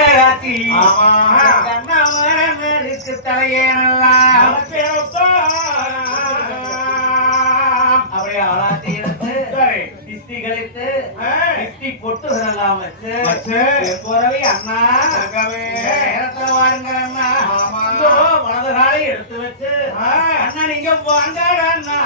ராத்தி ஆமா. கண்ணாமரனுக்கு தலையேனல்லா. அப்படியே ஆளாத்தி எடுத்து கழித்து ஆ. தித்தி பொட்டுகளெல்லாம் வச்சு போறவை அண்ணா. நேரத்துல வாருங்க அண்ணா. வலது காலை எடுத்து வச்சு. அண்ணா நீங்க வாங்க அண்ணா.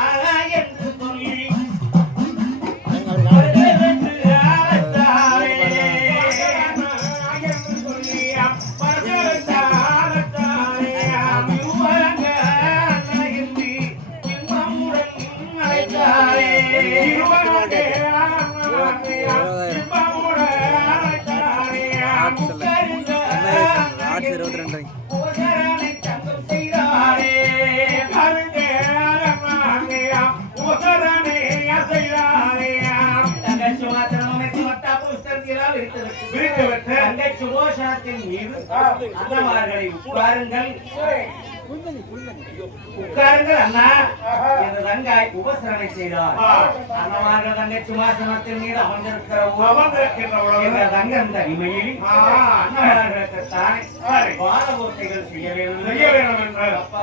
உட்காருங்கள். உட்காருங்கள் அண்ணா. இந்த தங்காய் உபசரணை செய்தார். அண்ணமார்கள் தங்கை சுமாசனத்தின் மீது அமர்ந்திருக்கிற தங்கம் தனிமையில். அண்ணமார்களுக்கு தானே சரி. பாதபூர்த்திகள் செய்ய வேண்டும். செய்ய வேண்டும் என்று. அப்பா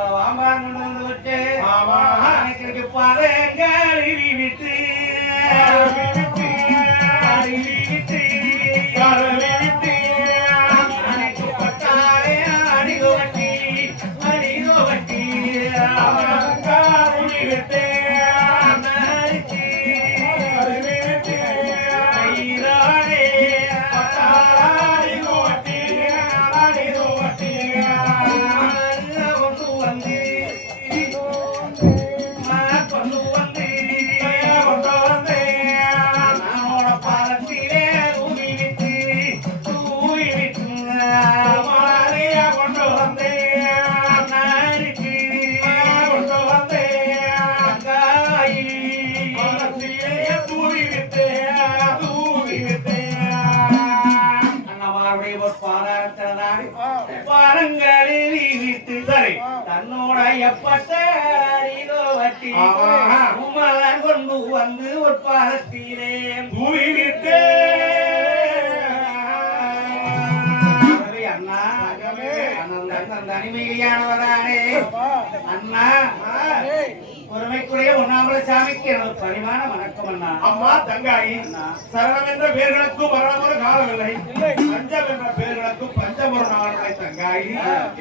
வந்து விட்டு பாதங்கள் விட்டு பாரத்திலே ஆகவே அண்ணா தனிமையானவரானே அண்ணா பொறுமைக்குரிய உண்ணாமல சாமிக்கு எனது பரிமாண வணக்கம் அண்ணா. அம்மா தங்காயி சரணம் என்ற பெயர்களுக்கும் வராமல் காலமில்லை பஞ்சம் என்ற நாளை தங்காயி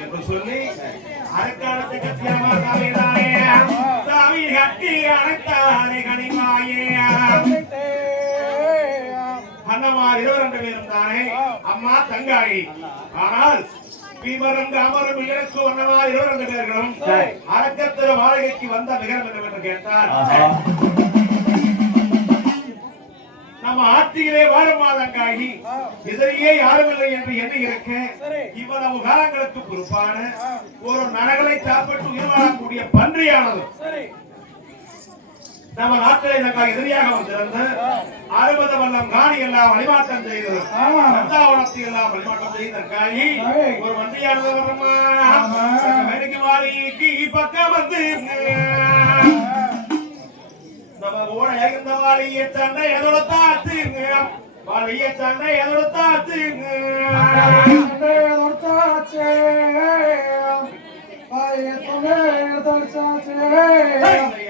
என்று சொல்லி அம்மா தங்காயி ஆனால் பீமரம் அமரும் இலக்கு அண்ணமார் இருவர் பேர்களும். அரக்கத்திர வாடகைக்கு வந்த மிகரம் என்னவென்று கேட்டார். நம்ம ஆட்சியிலே வாழும் மாதங்காகி எதிரியே யாருமில்லை என்று எண்ணி இருக்க இவ்வளவு காலங்களுக்கு பொறுப்பான ஒரு நரகளை சாப்பிட்டு உயிர் வாழக்கூடிய பன்றியானது. நம்ம நாட்டிலே இந்த எதிரியாக வந்திருந்து அறுபது வல்லம் காணி எல்லாம் வழிமாற்றம் செய்தது வந்தாவனத்தை எல்லாம் வழிமாற்றம் செய்த காயி ஒரு வண்டியானது வருமா வேடிக்கை வாரிக்கு பக்கம் வந்து நம்ம கூட இருந்த வாழிய சண்டை எதோட தாத்துங்க வாழிய சண்டை எதோட தாத்துங்க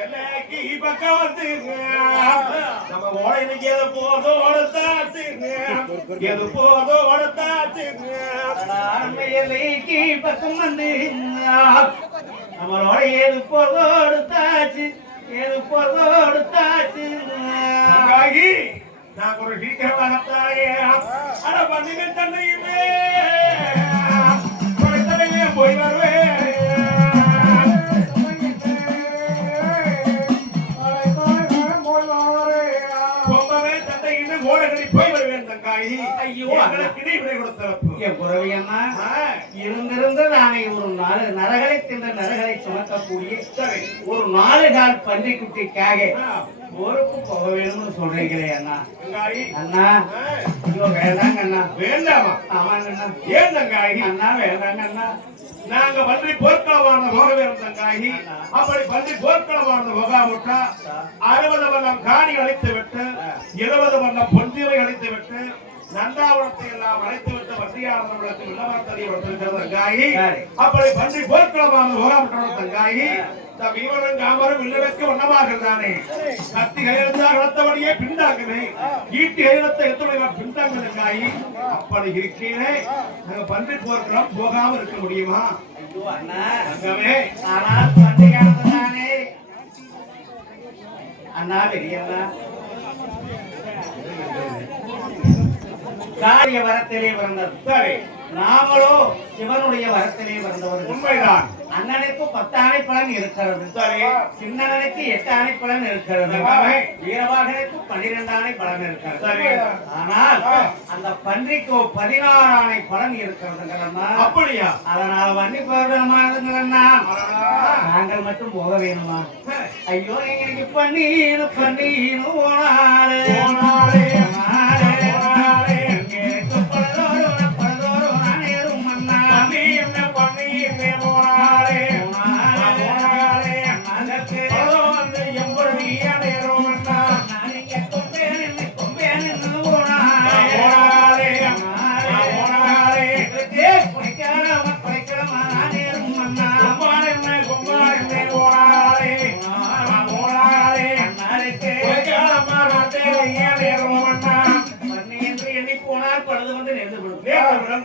எல்லைக்கு பக்கம் வந்துங்க? நம்ம ஓட இன்னைக்கு எது போதோ தாத்துங்க எது பக்கம் நம்மளோட பொருத்தாச்சு ஏது பொருத்தாச்சு தங்காயி, நான் ஒரு சீக்கிரமாகத்தானே அட பண்ணுங்க தந்தையுமே இருந்திருந்து நானே ஒரு நாலு நரகளை தின்ற நரகளை சுமக்கக்கூடிய ஒரு நாலு கால் பன்றிக்குட்டிக்காக ஊருக்கு போக வேணும்னு சொல்றீங்களே அண்ணா. அண்ணா ஐயோ வேண்டாங்க அண்ணா. வேண்டாமா? ஆமாங்க அண்ணா. ஏன் தங்காயி? அண்ணா வேண்டாங்க அண்ணா. நாங்க பன்றி போர்க்களமான போகவேறும் தங்காயி. அப்படி பன்றி போர்க்களமான போகாவிட்டா அறுபது வண்ணம் காணி அழைத்து விட்டு இருபது வண்ணம் பொன்றிலை அழைத்து விட்டு நந்தாவனத்தை எல்லாம் அழைத்து விட்டு வண்டியாளர்களுக்கு வில்லவர்த்தனை வந்திருக்கிறது தங்காயி. அப்படி பன்றி போர்க்களமாக போராட்டணும் தங்காயி காமரும் வில்லனுக்கு கத்திகள் இருந்தால் வளர்த்தபடியே பின்தாங்குது ஈட்டி எழுத்த எத்தனை பின்தாங்க தங்காயி அப்படி இருக்கிறேன் நாங்க பன்றி போர்க்களம் போகாம இருக்க முடியுமா? ஆனால் பண்டிகையானது தானே. அண்ணா பெரியண்ணா காரிய வரத்திலே பிறந்தது சரி நாமளோ சிவனுடைய வரத்திலே பிறந்தவர்கள் உண்மைதான். அண்ணனுக்கு பத்து ஆணைப்பலன் இருக்கிறது. சரி சின்னனுக்கு எட்டு ஆணைப்பலன் இருக்கிறது. ஆமாம். வீரவாகனுக்கு பன்னிரண்டு ஆணை பலன் இருக்கிறது. சரி. ஆனால் அந்த பன்றிக்கு பதினாறு ஆணை பலன் இருக்கிறதுங்கிறன்னா அப்படியா? அதனால வண்டி போகிறமானதுங்கிறன்னா அடடா. நாங்கள் மட்டும் போக வேணுமா? ஐயோ பண்ணீனு பண்ணீனு போனாலே போனாலே, போனாலே,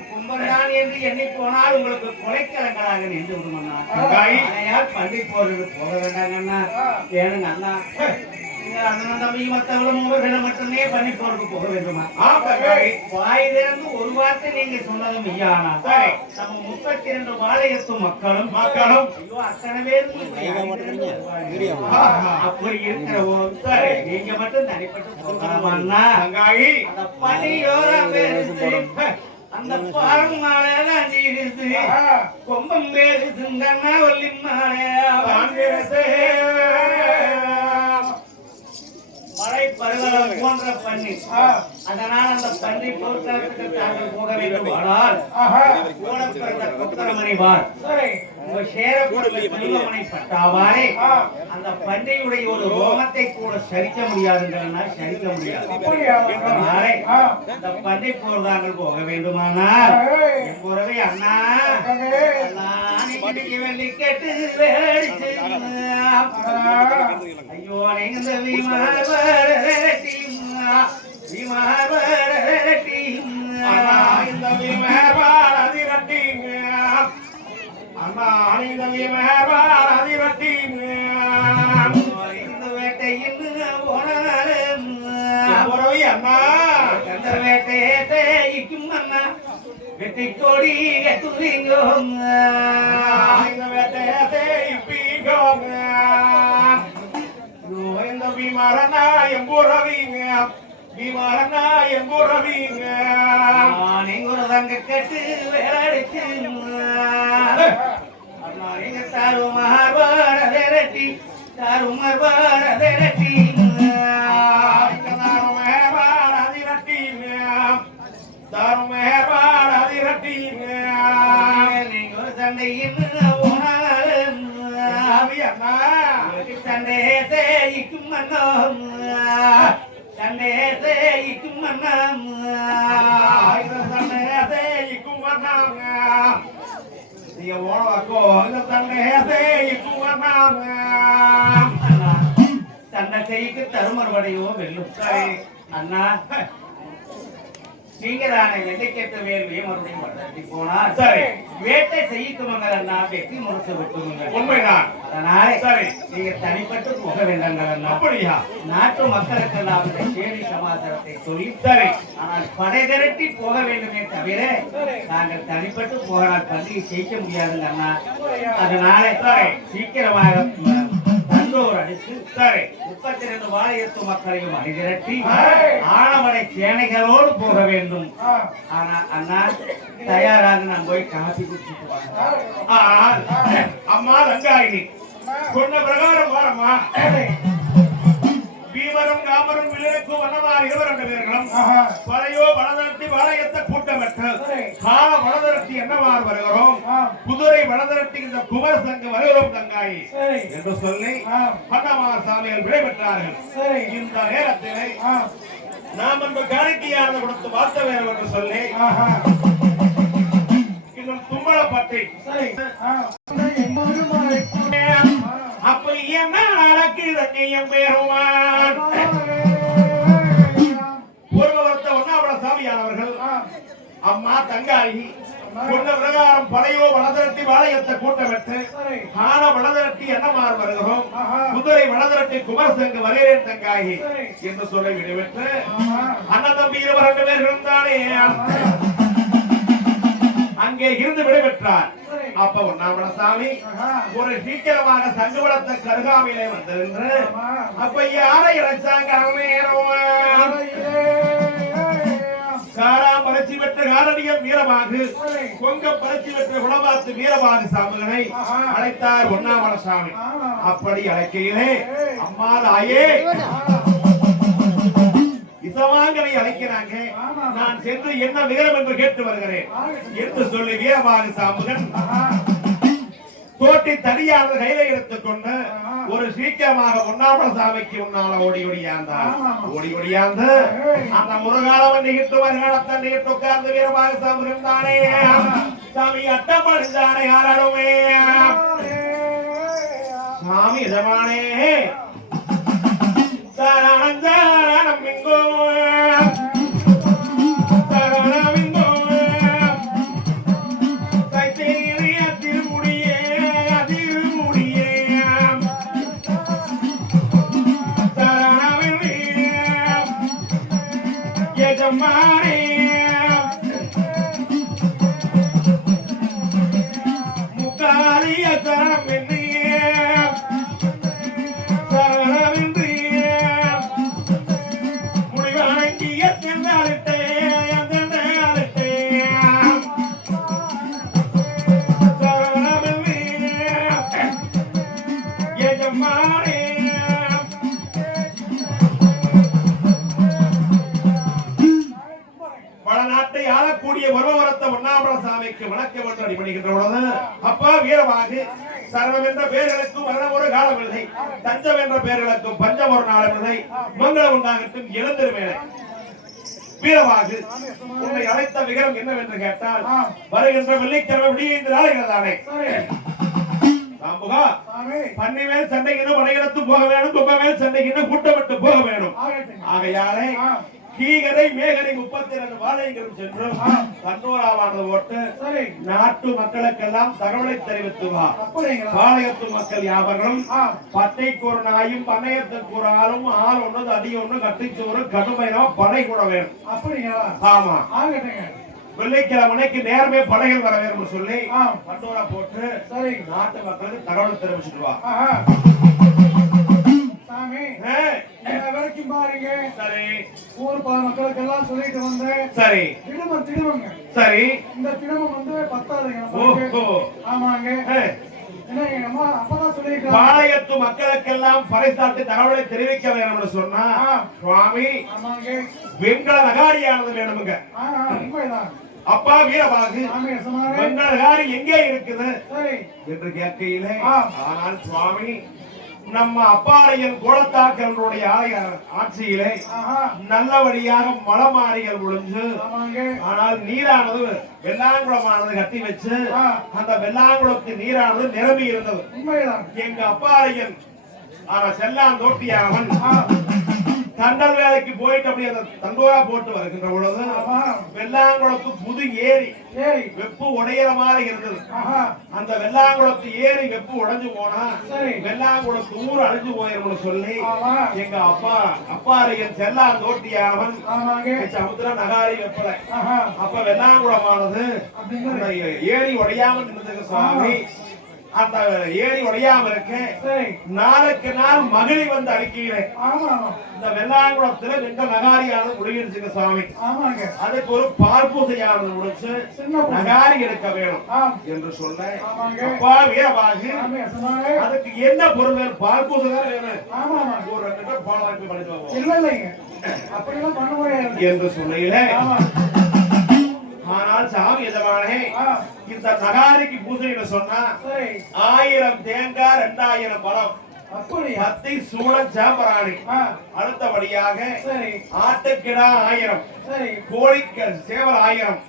கும்பந்தான் என்று எண்ணி போனால் உங்களுக்கு கொலைக்கலங்களாக நின்று விடும் அண்ணா. தங்காய். ஆகையால் பள்ளி போறது போக ஏனுங்க அண்ணா. அண்ணன் தம்பி மட்டுமே பண்ணி போறது போக வேண்டுமா? ஆம் தங்காய் வாய் திறந்து ஒரு வார்த்தை நீங்க சொன்னதும் ஐயானா சரி. நம்ம முப்பத்தி வாழையத்து மக்களும் மக்களும். ஐயோ அத்தனை பேரும் ஆஹா. அப்படி நீங்க மட்டும் தனிப்பட்டு போகலாமா பனியோர பெருசு அந்த பாரம் நீருது கொம்பம் ஒல்லி மாலையா காங்கிரசே மழை பருவம் போன்ற பண்ணி. அதனால் அந்த பண்ணி போக்குவரத்துக்கு தாங்கள் போக வேண்டும் ஆனால் கூட பிறந்த கொத்தரமணி வார். உங்க பட்டாவாரே. அந்த ஒரு ரோமத்தை கூட சரிக்க முடியாதுங்கிறனா சரிக்க முடியாது. அந்த போக வேண்டுமானால் புறவை அண்ணா கேட்டு ஐயோ இந்த வரட்டி வேட்டையத்தை இப்பீகோங்க இந்த விமரனா எம்புறவிங்க விமரனா எம்புறவிங்க நீங்க ஒரு தங்க கட்டு வேலைக்கு அண்ணா நீங்க தாருமார் வாரதரட்டி தாருமார் வாரதரட்டி தாருமேபால் அதிரட்டிங்க தாருமேபால் அதிரட்டிங்க நீங்க ஒரு சண்டையின் போனாலும் சாமி அண்ணா சண்டே சேயிக்கும் மன்னம் சண்டே மன்னம் இந்த தண்டேசே இக்குவனாங்க நீங்க அண்ணா தானே வெள்ளைக்கேற்ற வேள்வியை மறுபடியும் வளர்த்தி போனார். சரி. வேட்டை செய்யிக்கும் அண்ணா வெட்டி முரசு விட்டுருங்க உண்மைதான். அதனால சரி. நீங்க தனிப்பட்டு போக வேண்டாங்கள் அண்ணா. அப்படியா? நாட்டு மக்களுக்கு நாம் இந்த சேரி சமாச்சாரத்தை சொல்லி சரி. ஆனால் படை திரட்டி போக வேண்டுமே தவிர நாங்கள் தனிப்பட்டு போகலாம் பள்ளியை செய்ய முடியாதுங்க அண்ணா. அதனால சீக்கிரமாக தண்டோர் அடித்து சரி முப்பத்தி ரெண்டு வாழையத்து மக்களையும் அணிதிரட்டி சேனைகளோடு போக வேண்டும். ஆனா அண்ணா தயாராக நான் போய் காப்பி குடிச்சிட்டு அம்மா ரங்காயினி சொன்ன பிரகாரம் பாரம்மா பீமரும் காமரும் விலக்கும் வனமார் இருவர் ரெண்டு பேர்களும் பழையோ வளதரட்டி வாழையத்த கூட்டமற்ற கால வளதரட்டி என்னவார் வருகிறோம்? குதிரை வளதரட்டி இந்த குமர சங்க வருகிறோம் தங்காயி என்று சொல்லி பன்னமார் சாமியார் விடைபெற்றார்கள். இந்த நேரத்திலே நாம் அந்த காணிக்கையானது கொடுத்து வார்த்த வேணும் என்று சொல்லி தும்பளப்பட்டி சரி. ஆ. எம்மொரு மலை அப்ப என்ன நடக்குது என் பெருமான் பூர்வவர்த்த ஒன்னாவள சாமியானவர்கள் அம்மா தங்காயி சொன்ன பிரகாரம் பழையோ வளதரட்டி வாளையத்தை கூட்டமிட்டு. ஆன வளதரட்டி என்னமாறு வருகிறோம். குதிரை வளதரட்டி குமரசங்கு வரேன் தங்காயி. என்று சொல்லி விடுவிட்டு. அண்ணன் தம்பி இருவர் ரெண்டு பேர் இருந்தானே அங்கே இருந்து விடைபெற்றார். அப்ப ஒன்னாமட சாமி ஆஹா. ஒரு சீக்கிரமாக சங்குவடத்த கருகாமையிலே வந்திருந்து. அப்ப யாரை இழைச்சாங்க காராம் பரட்சி பெற்ற காரணியம் வீரமாக சரி. கொங்க பரட்சி பெற்ற குணமாத்து வீரமாக சாமுகனை ஆஹா. அழைத்தார் ஒன்னாமட சாமி ஆமா. அப்படி அழைக்கையிலே அம்மா தாயே இசவாங்கனை அழைக்கிறாங்க. நான் சென்று என்ன விவரம் என்று கேட்டு வருகிறேன். என்று சொல்லி வீரமாக சாமுகன் தோட்டி தனியானது கையில எடுத்துக்கொண்டு ஆமா. ஒரு சீக்கிரமாக ஒன்னாமல சாமிக்கு உன்னால ஓடி ஓடியாந்தார் ஓடி ஒடியாந்த அந்த முருகாலம் நிகழ்த்து வருகாலத்தை நிகழ்த்து உட்கார்ந்து வீரபாக சாமுகன் தானே. சாமி அட்டப்படுத்தானே யாராலுமே சாமி எஜமானே. சரணம் ஆளக்கூடிய ஒருவரத்த சாமிக்கு வணக்கம் என்று அடிபடுகின்ற பொழுது அப்பா சர்வம் என்ற பெயர்களுக்கும் மரணம் ஒரு காலமில்லை தஞ்சம் என்ற பெயர்களுக்கும் பஞ்சம் ஒரு நாளமில்லை மங்களம் உண்டாகட்டும் எழுந்திருமேனே உன்னை அழைத்த விகரம் என்னவென்று கேட்டால் வருகின்ற வெள்ளிக்கிழமை விடிய நாளைகிறதானே தானே சாம்புகா சாமி. பன்னி மேல் சண்டைக்கு வடையிடத்து போக வேணும் குப்பை மேல் சண்டைக்கு கூட்டமிட்டு போக வேணும். ஆகையாலே. கீகரை மேகரை முப்பத்தி இரண்டு சென்றும் தன்னூராவானது ஓட்டு சரி. நாட்டு மக்களுக்கெல்லாம் தகவலை தெரிவித்து வா? பாளையத்து மக்கள் யாவர்களும் ஆ. பட்டைக்கு ஒரு நாயும் பண்ணையத்துக்கு ஒரு ஆளும் ஆள் ஒண்ணு அடி ஒண்ணு கட்டிச்சோறு கடுமையா படை கூட வேணும் அப்படிங்களா? ஆமா ஆகட்டுங்க. வெள்ளிக்கிழமைக்கு நேரமே படைகள் வர வேணும்னு சொல்லி. தன்னூரா போட்டு சரி. நாட்டு மக்களுக்கு தகவல் தெரிவிச்சுட்டு வா. சாமி, வரைக்கும் பாருங்க. சரி. ஊர் ப- மக்களுக்கு எல்லாம் சொல்லிட்டு வந்தேன் சரி. தினமும் தினமுங்க சரி. இந்த தினமும் வந்து பத்தாதுங்க ஆமாங்க. பாளையத்து மக்களுக்கெல்லாம் பறைசாட்டு தகவலை தெரிவிக்க வேணும்னு சொன்னா. சுவாமி ஆமாங்க. வெண்கல நகாரியானது வேணுமுங்க. உண்மைதான். அப்பா வெண்கல நகாரி எங்கே இருக்குது? என்று கேட்கையிலே. ஆனால் சுவாமி நம்ம அப்பாளையன் கோலத்தாக்கர்களுடைய ஆலய ஆட்சியிலே நல்லபடியாக மலமாரிகள் ஒழிஞ்சு ஆனால் நீரானது வெள்ளாங்குளமானது கட்டி வச்சு. அந்த வெள்ளாங்குளத்து நீரானது நிரம்பி இருந்தது. உண்மைதான். எங்க அப்பாளையன் ஆனா ஆ, தண்டல் வேலைக்கு போயிட்டு அப்படி அந்த தண்டோரா போட்டு வருகின்ற பொழுது வெள்ளாங்குளத்து புது ஏரி சரி வெப்பு உடையிற மாதிரி இருந்தது. அந்த வெள்ளாங்குளத்து ஏரி வெப்பு உடைஞ்சு போனா. வெள்ளாங்குளத்து ஊர் அழிஞ்சு போயிரும்னு சொல்லி எங்க அப்பா அப்பாரையன் செல்லான் தோட்டியானவன் ஆமாங்க. சமுத்திர நகாரி வெப்பலை. அப்ப வெள்ளாங்குளமானது ஏரி உடையாம இருந்ததுக்கு சுவாமி. அந்த ஏரி உடையாம இருக்கு. நாளுக்கு நாள் மகிழி வந்து அறிக்கையிலே இந்த வெள்ளாங்குளத்துல ரெண்டு நகாரியானது முடிஞ்சிருச்சுங்க சுவாமி ஆமாங்க. அதுக்கு ஒரு பார்ப்பூசையானது முடிச்சு. நகாரி எடுக்க வேணும் என்று சொல்ல ஆமாங்க. அப்பா வீரபாகு அதுக்கு என்ன பொருள் வேணும்? பார்ப்பூசை தான் வேணும்? ஒரு ரெண்டு பேர் பாலாக்கு பண்ணிட்டு இல்ல இல்லைங்க. அப்படிலாம் பண்ண முடியாது. என்று சொல்லையிலே ஆமா. ஆனால் சாமி எஜமானே ஆ. இந்த நகாரிக்கு பூஜைன்னு சொன்னா ஆயிரம் தேங்காய் ரெண்டாயிரம் பழம். பத்தி சூழல் சாம்பராணி. அடுத்தபடியாக சரி. ஆட்டுக்கிடா ஆயிரம். கோழிக்க சேவல் ஆயிரம்.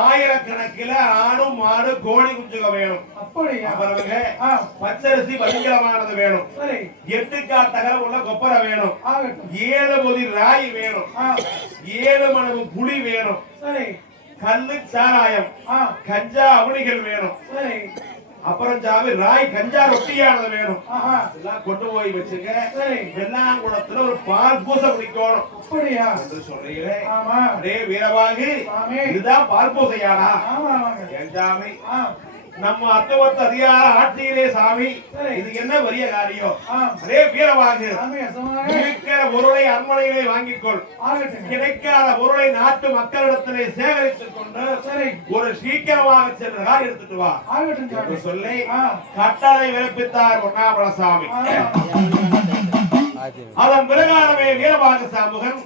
ஆயிரக்கணக்கில் ஆணும் மாடு கோழி குஞ்சுக வேணும். ஆ, பச்சரிசி பதிகரமானது வேணும். சரி. எட்டுக்கா தகர உள்ள கொப்பரை வேணும். ஏழு பொதி ராய் வேணும். ஏழு மணவு புளி வேணும். கல்லு சாராயம். கஞ்சா அவனிகள் வேணும். அப்புறம் சாமி ராய் கஞ்சா ரொட்டியானது வேணும். எல்லாம் கொண்டு போய் வச்சுங்க. சரி. வெள்ளாங்குளத்துல ஒரு பால் பூச குடிக்கணும் அப்படியா? என்று சொல்றீங்களே. ஆமா. அடே வீரவாகு இதுதான் பால் ஆமாங்க. என் சாமி? நம்ம அத்தவத்து அதிகார ஆட்சியிலே சாமி. இது என்ன பெரிய காரியம்? அதே வீரவாகு. இருக்கிற பொருளை அரண்மனையிலே வாங்கிக் கொள் ஆகட்டுங்க கிடைக்காத பொருளை நாட்டு மக்களிடத்திலே சேகரித்துக் கொண்டு சரி. ஒரு சீக்கிரமாக சென்றதாக எடுத்துட்டு வா. சொல்லி கட்டளை விறப்பித்தார் ஒன்னாபலசாமி அதன் பிரகாரமே வீரபாக சாமுகன்.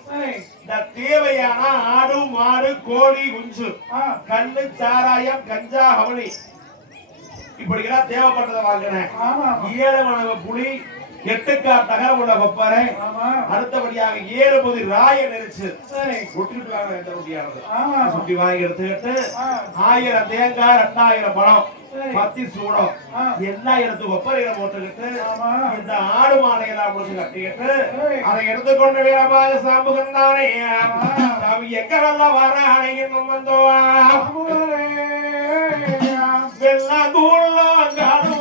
இந்த தேவையான ஆடு மாடு கோழி குஞ்சு. கண்ணு சாராயம் கஞ்சா ஹவனி இப்படிலாம் தேவைப்பட்டதை வாங்கினேன். ஆமா. ஏழு மணவ புலி எட்டுக்கா தகர உள்ள கொப்பரை ஆமா. அடுத்தபடியாக ஏழு பொதி ராய நெரிச்சு ஒட்டிட்டு வாங்க இந்த ரொட்டியானது. ஆமா. சுட்டி வாங்கி எடுத்துக்கிட்டு ஆயிரம் தேங்காய் ரெண்டாயிரம் பழம். பத்தி சூடம். ஆ. எல்லாம் எடுத்து கொப்பரையில போட்டுக்கிட்டு. இந்த ஆடு மாடையெல்லாம் முடிச்சு கட்டிக்கிட்டு. அதை எடுத்துக்கொண்டு வீரமாக சாம்புகன் தானே. சாமி எங்கெல்லாம் வர அணையும் வந்தோவா వెళ్ళ గోళ్ళ గాడ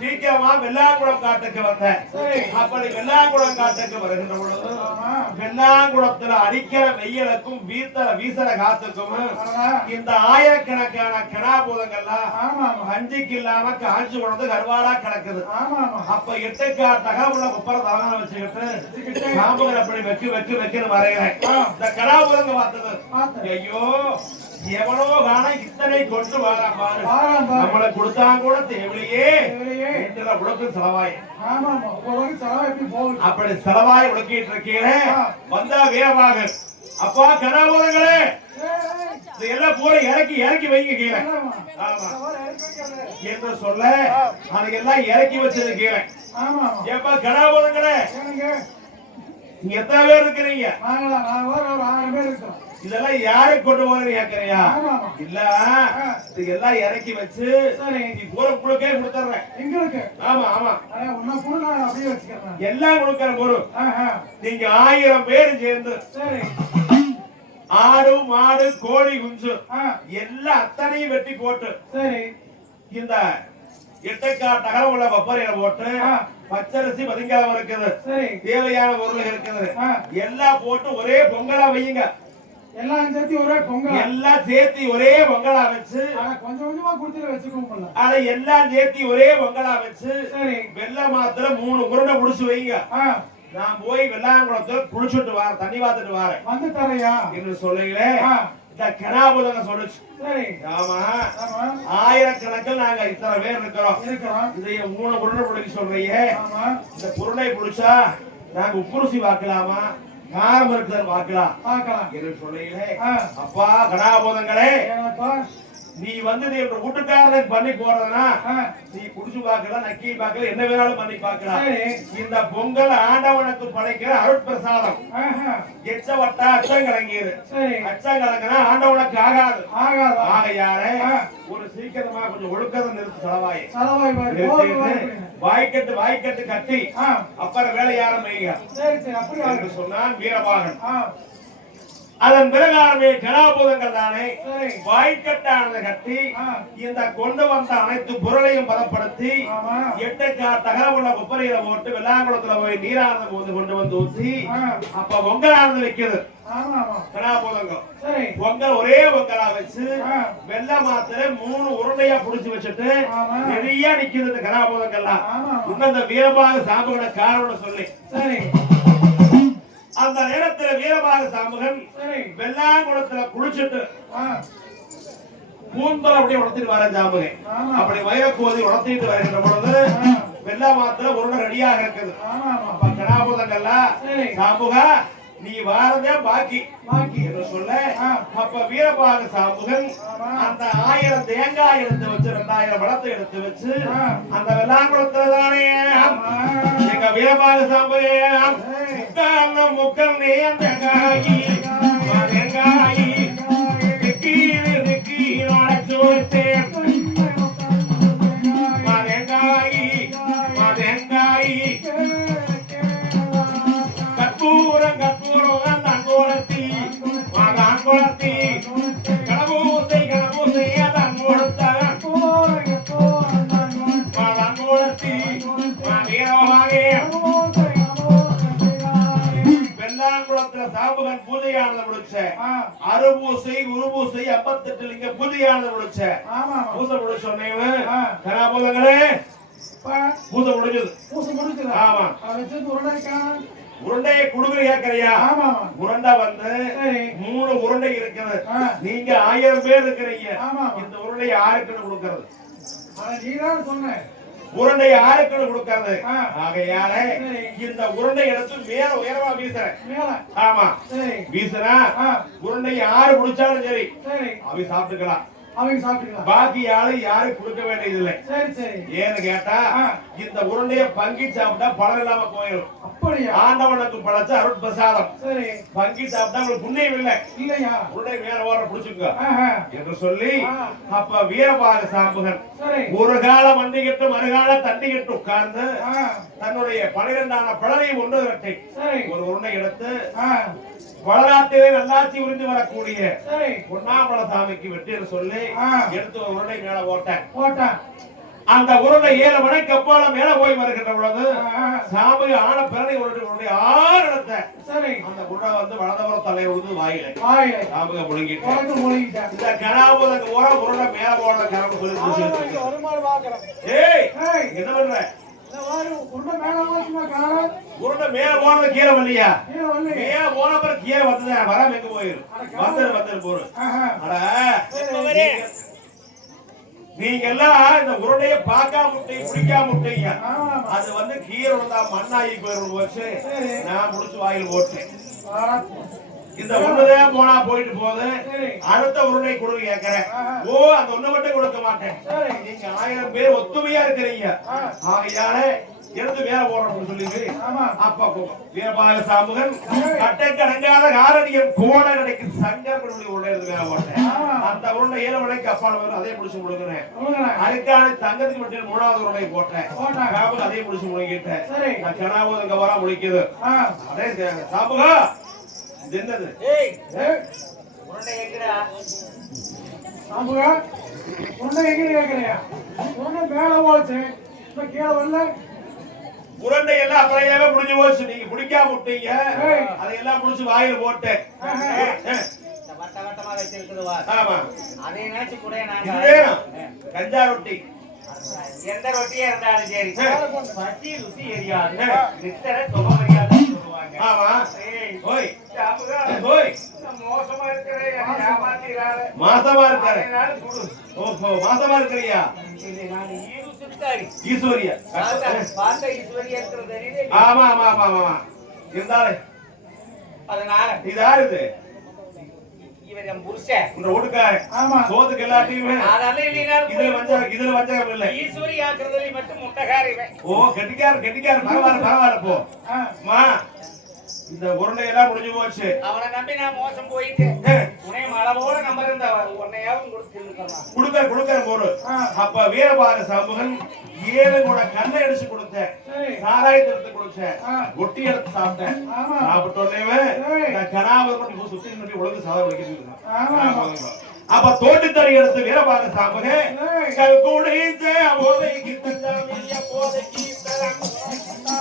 சீக்கிரமா வெள்ளாங்குளம் காட்டுக்கு வந்த சரி. அப்படி வெள்ளாங்குளம் காட்டுக்கு வருகின்ற பொழுது ஆமா. வெள்ளாங்குளத்துல அடிக்கிற வெயிலுக்கும் வீத்தல வீசற காத்துக்கும். இந்த ஆயிரக்கணக்கான கனாபூதங்கள்லாம் ஆமா அஞ்சுக்கு இல்லாம காய்ச்சி கொண்டு கருவாடா கிடக்குது அப்ப எட்டுக்கா தகவல குப்பர தவறான வச்சுக்கிட்டு சாம்புகள் அப்படி வெக்கு வெக்கு வெக்குன்னு வரைகிறேன் இந்த கடாபுரங்க பார்த்தது பார்த்தேன். ஐயோ எவனோ காண இத்தனை கொண்டு வாரான் பாரு. நம்மளை கொடுத்தான் கூட தேவையே உடக்கு செலவாய். அப்படி செலவாய் உடக்கிட்டு இருக்கீங்களே? ஆ. வந்தா வீரமாக அப்பா இந்த எல்லாம் போல இறக்கி இறக்கி வைங்க கீழே. என்று சொல்ல? அதுக்கெல்லாம் இறக்கி வச்சது கீழே. கடாபுரங்களே ஏனுங்க. நீங்க எத்தனை பேர் இருக்கிறீங்க? இதெல்லாம் யாருக்கு கொண்டு போறேன்னு கேக்குறியா? இல்ல இதெல்லாம் இறக்கி வச்சு சரி. நீ பூர புழுக்கே கொடுத்துறேன். எங்க இருக்கு ஆமா. ஆமா உன்னை கூட நான் அப்படியே வச்சுக்கிறேன் எல்லாம் கொடுக்கற பொருள் நீங்க ஆயிரம் பேர் சேர்ந்து சரி. ஆடு மாடு கோழி குஞ்சு ஆ. எல்லாம் அத்தனையும் வெட்டி போட்டு சரி. இந்த எட்டக்கா தகர உள்ள பப்பரையில போட்டு. பச்சரிசி பதிங்காம இருக்குது. தேவையான பொருள் இருக்குது. எல்லாம் போட்டு ஒரே பொங்கலா வையுங்க. எல்லாம் சேர்த்து ஒரே பொங்கல்? எல்லாம் சேர்த்து ஒரே பொங்கலா வச்சு கொஞ்சம் கொஞ்சமா குடுத்துட்டு வச்சுக்கோங்கல்ல அதை எல்லாம் சேர்த்து ஒரே பொங்கலா வச்சு சரி. வெள்ளை மாத்துல மூணு உருண்டை முடிச்சு வைங்க. நான் போய் வெள்ளாங்குளத்துல குளிச்சுட்டு வரேன் தண்ணி பார்த்துட்டு வரேன். வந்து தரையா? என்று சொல்லுங்களே இந்த கனாபுதங்க சொல்லுச்சு. சரி. ஆமா. ஆமா. ஆயிரக்கணக்கில் நாங்க இத்தனை பேர் இருக்கிறோம். இருக்கிறோம். இதை மூணு உருண்டை பிடிக்க சொல்றீங்க. இந்த பொருளை பிடிச்சா நாங்க உப்புருசி பார்க்கலாமா காரம் இருக்கிறது பார்க்கலாம். பார்க்கலாம் என்று ஆ. அப்பா கனாபோதங்களே ஏன்னாப்பா நீ வந்து நீ உன் வீட்டுக்காரன் பண்ணி போறதுனா நீ குடிச்சு பார்க்கலாம் நக்கி பார்க்கலாம் என்ன வேணாலும் பண்ணி பார்க்கலாம். இந்த பொங்கல் ஆண்டவனுக்கு படைக்கிற அருட்பிரசாதம். ஆஹா, எச்ச வட்டா அச்சம் கலங்கியது. அச்சம் கலங்கினா ஆண்டவனுக்கு ஆகாது. ஆகாதா? ஆகையாலே. ஒரு சீக்கிரமா கொஞ்சம் ஒழுக்கத்தை நிறுத்து செலவாய். சலவாய் வாய்க்கட்டு வாய்க்கட்டு கட்டி ஆ அப்புறம் வேலை ஆரம்பிங்க. சரி சரி அப்படி. சொன்னான் வீரபாகன். அதன் பிறகாரமே கலாபூதங்கள் தானே? வாய்க்கட்டானதை கட்டி. இந்த கொண்டு வந்த அனைத்து பொருளையும் பதப்படுத்தி ஆமா. எட்டு தகரமுள்ள குப்பரையில போட்டு வெள்ளாங்குளத்துல போய் நீரானது வந்து கொண்டு வந்து ஆ. அப்ப பொங்கலானது வைக்கிறது. பொங்கல் ஒரே பொங்கலா வச்சு. வெள்ளை மாத்திரை மூணு உருண்டையா புடிச்சு வச்சுட்டு. நிறைய நிக்குது இந்த கலாபூதங்கள்லாம் இன்னும் இந்த வீரபாக சாம்புகளை காரணம் சொல்லி. அந்த நேரத்துல வீரபாக சாம்புகன் சரி வெள்ளாங்குளத்துல குளிச்சுட்டு கூந்தல் அப்படியே உடத்திட்டு வர ஆமா. அப்படி வைரக்கோதி உடத்திட்டு வருகின்ற பொழுது ஆ. வெள்ளா மாத்திர உருண்டை ரெடியாக இருக்குது அப்ப கடாபுதங்கள்லாம் சரி. நீ வாரதே பாக்கி பாக்கி என்று சொல்ல. அப்ப வீரபாக சாம்புகன் ஆமா. அந்த ஆயிரம் தேங்காய் எடுத்து வச்சு ரெண்டாயிரம் பழத்தை எடுத்து வச்சு. அந்த வெள்ளாங்குளத்துல தானே. எங்க வீரபாக சாம்புகே ஏய். முக்கால் ஐம்பத்தெட்டு லிங்க பூஜையானது முடிச்ச பூசை முடிச்ச உடனே ஆ. கலாபூதங்களே பூசை முடிஞ்சது. ஆமா. உருண்டையை குடுக்குற கேட்கறியா உருண்டை வந்து. மூணு உருண்டை இருக்குது. நீங்க ஆயிரம் பேர் இருக்கிறீங்க. இந்த உருண்டை யாருக்குன்னு கொடுக்கறது? சொன்ன. உருண்டை யாருக்குன்னு கொடுக்கறது. ஆகையால. இந்த உருண்டை எடுத்து மேல உயரமா வீசுறேன். ஆமா. ஆ. உருண்டை யாரு குடிச்சாலும் சரி. சரி. அவங்க சாப்பிட்டுக்கலாம். அவங்க சாப்பிட்டுக்கலாம் பாக்கி ஆளு யாரும் கொடுக்க வேண்டியதில்லை. சரி சரி. ஏன்னு கேட்டா. இந்த உருண்டைய பங்கி சாப்பிட்டா பலன் இல்லாம போயிடும். அப்படியா? ஆண்டவனுக்கு படைச்ச அருட் பிரசாதம். சரி. பங்கி சாப்பிட்டா உங்களுக்கு புண்ணியம் இல்லை. இல்லையா? உருண்டை ஓர புடிச்சுங்க ஆஹா. என்று சொல்லி. அப்ப வீரபாக சாம்புகன் ஒரு காலம் வண்டிக்கிட்டு மறுகால தண்டிக்கிட்டு உட்கார்ந்து தன்னுடைய பனிரெண்டான பழனை ஒன்று இரட்டை சரி. ஒரு உருண்டை எடுத்து வளராத்திலே நல்லாட்சி உறிந்து வரக்கூடிய பொன்னாம்பல சாமிக்கு வெற்றி சொல்லி. எடுத்து ஒரு உருண்டை மேல போட்டேன். போட்டேன். அந்த உருண்டை ஏழு மணிக்கு அப்பால மேல போய் வருகின்ற பொழுது. சாமி ஆன பிறனை உருண்டை உருண்டை ஆறு இடத்த சரி. அந்த உருண்டை வந்து வலதபுரம் தலை விழுந்து வாயில. வாயிலை. சாமிக முழுங்கிட்டு. இந்த கனாபுதங்க ஓர உருண்டை மேல போட கனவு சொல்லி ஏய். என்ன பண்ற? உருண்டை மேல போனது கீழே வரலையா? கீழே மேல போன பிறகு கீழே வந்தது? வராம எங்க போயிரு. அட சரி. நீங்க எல்லாம் இந்த உருண்டைய பாக்கா முட்டை குடிக்கா முட்டைங்க. அது வந்து கீரை விழுந்தா மண்ணாகி போயிரும் வச்சு. நான் முடிச்சு வாயில் போட்டேன். இந்த ஒண்ணுதான் போனா போயிட்டு போகுது. அடுத்த உருண்டை கொடுக்க கேக்குறேன். ஓ அந்த ஒண்ணு மட்டும் கொடுக்க மாட்டேன். நீங்க ஆயிரம் பேர் ஒத்துமையா இருக்கிறீங்க. ஆகையால எடுத்து வேலை போடணும்னு சொல்லிட்டு ஆமா. அப்பா போகும் வீரபாக சாமுகன் கட்டை கடங்காத காரணியம் கோட கிடைக்கும் சங்கர் பண்ணி உருண்டை எடுத்து வேலை போட்டேன். அந்த உருண்டை ஏழு மணிக்கு அப்பால அதே முடிச்சு கொடுக்குறேன். அதுக்கான தங்கத்துக்கு மட்டும் மூணாவது உருண்டை போட்டேன் அதே முடிச்சு முழுங்கிட்டேன் சரி. நான் கனாபு இங்க வர முடிக்குது அதே இது என்னது? ஏய். ஏய், உருண்டை எங்கடா உருண்டை எங்க கேக்குறியா? உருண்டை மேல போச்சு. இப்ப கீழே வரல. உருண்டை எல்லாம் அப்படியே முடிஞ்சு போச்சு. நீங்க குடிக்காம விட்டீங்க. அதையெல்லாம் முடிச்சு வாயில போட்டேன். வட்ட வட்டமா வச்சிருக்குது வா ஆமா. அதை நினைச்சு கூட வேணும். கஞ்சா ரொட்டி. எந்த ரொட்டியா இருந்தாலும் சரி. பசி ருசி எரியாது. நித்தர சொல்லுவாங்க. ஆமா. ஓய் சாப்பிடுறா. ஓய் நான் மோசமா இருக்கிற என்னை ஏமாத்திடாத. மாசமா இருக்காரு அதனால கொடு. ஓஹோ மாசமா இருக்கிறியா. ஈஸ்வரியா. ஆமா ஆமா ஆமா ஆமா இருந்தாலே. அதனால இது யாரு இது ஈஸ்வரி ஆக்குறதுல மட்டும் முட்டைக்காரி இவன். ஓ கெட்டிக்காரன் கெட்டிக்காரன். பரவாயில்ல பரவாயில்ல போ. இந்த உருண்டையெல்லாம் முடிஞ்சு போச்சு. அவனை நம்பி நான் மோசம் போயிட்டேன். ஏ, உன்னை அளவோட நம்பர் இருந்த உன்னையாவும் கொடுக்க கொடுக்கிற பொருள். அப்ப வீரபாக சமூகன் ஏழு கூட கண்ணை அடிச்சு கொடுத்தேன். சரி. சாராயத்தை எடுத்து கொடுத்தேன். ஆ. ஒட்டி எடுத்து சாப்பிட்டேன். சாப்பிட்டோன்னே மட்டும் சுத்தி நின்று ஒழுங்கு சாதம் வைக்கிறது. அப்ப தோட்டத்தறி எடுத்து வீரபாக சாமக சரி. கல்குடைந்த போதைக்கு தந்தாமிய போதைக்கு தரம். போதைக்கு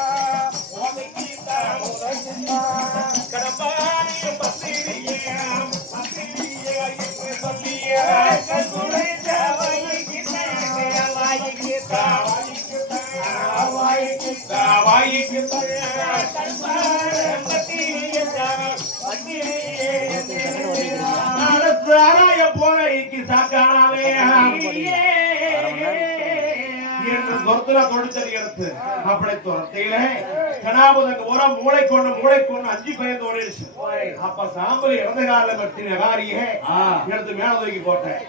கடப்பாரியும் பத்திரியம் பத்திரியம் தொடுத்தடி எடுத்து அப்படி துரத்தையில கனாபுதங்க ஒரு மூளை கொண்டு மூளை கொண்டு அஞ்சு பயந்து ஓடிடுச்சு. அப்ப சாம்பல் இறந்த கால பற்றி நகாரியே எடுத்து மேல தூக்கி போட்டேன்.